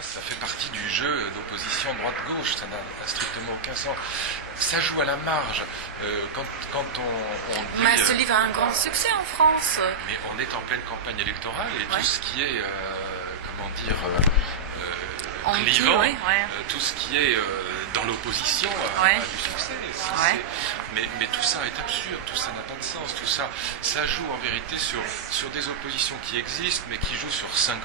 ça fait partie du jeu d'opposition droite-gauche, ça n'a strictement aucun sens. Ça joue à la marge. Quand on dit... Mais ce livre a un grand succès en France. Mais on est en pleine campagne électorale et tout ce qui est, clivant, tout ce qui est dans l'opposition a du succès. Mais tout ça est absurde, tout ça n'a pas de sens, tout ça, ça joue en vérité sur des oppositions qui existent, mais qui jouent sur 5%,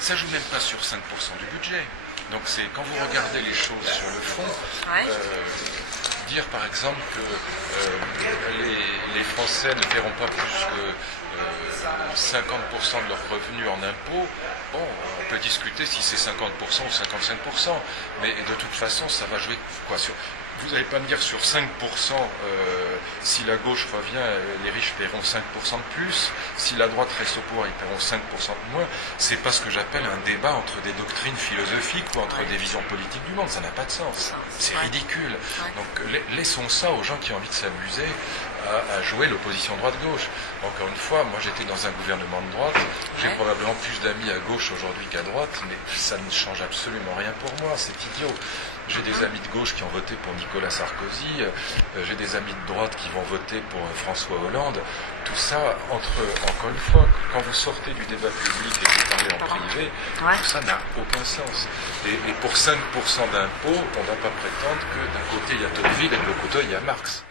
ça joue même pas sur 5% du budget. Donc c'est quand vous regardez les choses sur le fond, dire par exemple que les Français ne paieront pas plus que 50% de leurs revenus en impôts, bon, on peut discuter si c'est 50% ou 55%, mais de toute façon ça va jouer quoi sur... Vous n'allez pas me dire sur 5%, si la gauche revient, les riches paieront 5% de plus, si la droite reste au pouvoir, ils paieront 5% de moins. C'est pas ce que j'appelle un débat entre des doctrines philosophiques ou entre des visions politiques du monde, ça n'a pas de sens. C'est ridicule. Donc laissons ça aux gens qui ont envie de s'amuser à jouer l'opposition droite-gauche. Encore une fois, moi j'étais dans un gouvernement de droite, j'ai probablement plus d'amis à gauche aujourd'hui qu'à droite, mais ça ne change absolument rien pour moi, c'est idiot. J'ai des amis de gauche qui ont voté pour Nicolas Sarkozy, j'ai des amis de droite qui vont voter pour François Hollande. Tout ça, encore une fois, quand vous sortez du débat public et que vous parlez en privé, tout ça n'a aucun sens. Et pour 5% d'impôts, on ne va pas prétendre que d'un côté il y a Tocqueville et de l'autre côté il y a Marx.